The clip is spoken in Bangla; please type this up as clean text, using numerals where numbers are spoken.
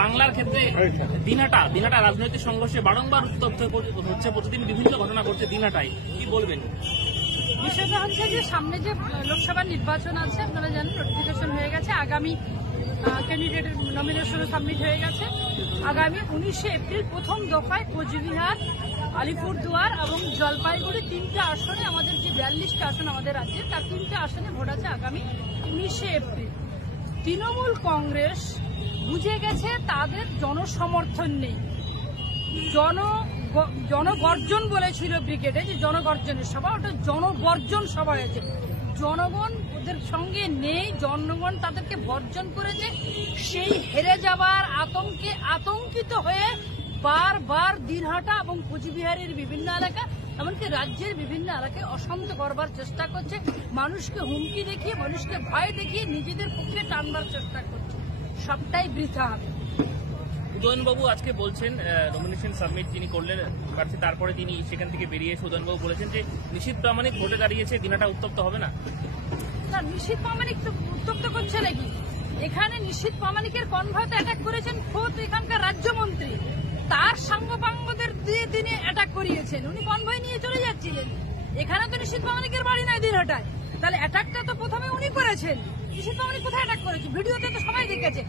বাংলার ক্ষেত্রে দিনাটা রাজনৈতিক সংঘর্ষে বারংবার উত্তপ্ত হচ্ছে, প্রতিদিন বিভিন্ন ঘটনা ঘটছে দিনাটায়, কি বলবেন? বিষয়টা হচ্ছে যে সামনে যে লোকসভা নির্বাচন আছে, আপনারা জানেন নোটিফিকেশন হয়ে গেছে, আগামী ক্যান্ডিডেট নমিনেশনও সাবমিট হয়ে গেছে। আগামী 19শে এপ্রিল প্রথম দফায় কোচবিহার, আলিপুরদুয়ার এবং জলপাইগুড়ি 3টে আসনে, আমাদের যে 42টা আসন আমাদের রাজ্যে, তার 3টে আসনে ভোট আছে আগামী 19শে এপ্রিল। তৃণমূল কংগ্রেস বুঝে গেছে তাদের জনসমর্থন নেই। জনগর্জন বলেছিল ব্রিগেডে, যে জনগর্জনের সভা, ওটা জনবর্জন সভা হয়েছে। জনগণ ওদের সঙ্গে নেই, জনগণ তাদেরকে বর্জন করেছে। সেই হেরে যাবার আতঙ্কে আতঙ্কিত হয়ে বারবার দিনহাটা এবং কোচবিহারের বিভিন্ন এলাকা, এমনকি রাজ্যের বিভিন্ন এলাকায় অশান্ত করবার চেষ্টা করছে, মানুষকে হুমকি দেখিয়ে, মানুষকে ভয় দেখিয়ে নিজেদের পক্ষে টানবার চেষ্টা করছে। সবটাই বৃথা হবে। উদয়নবাবু আজকে বলছেন নমিনেশন সাবমিট তিনি করলেন, তারপরে তিনি সেখান থেকে বেরিয়ে এসে উদয়নবাবু বলেছেন যে নিশীথ প্রামাণিক ভোটে দাঁড়িয়েছে, দিনাটা উত্তপ্ত হবে না। না, নিশীথ প্রামাণিক তো উত্তপ্ত করছে নাকি? এখানে নিশীথ প্রামাণিকের কনভয়তে অ্যাটাক করেছেন খোদ এখানকার রাজ্যমন্ত্রী, তার সাঙ্গপাঙ্গদের দিয়ে তিনি অ্যাটাক করিয়েছেন। উনি কনভয় নিয়ে চলে যাচ্ছিলেন। এখানে তো নিশীথ প্রামাণিকের বাড়ি নয় দিনহাটায়, তাহলে অ্যাটাকটা তো প্রথমে উনি করেছেন। নিশীথ প্রামাণিক কোথায় অ্যাটাক করেছে? ভিডিওতে তো সবাই দেখেছে।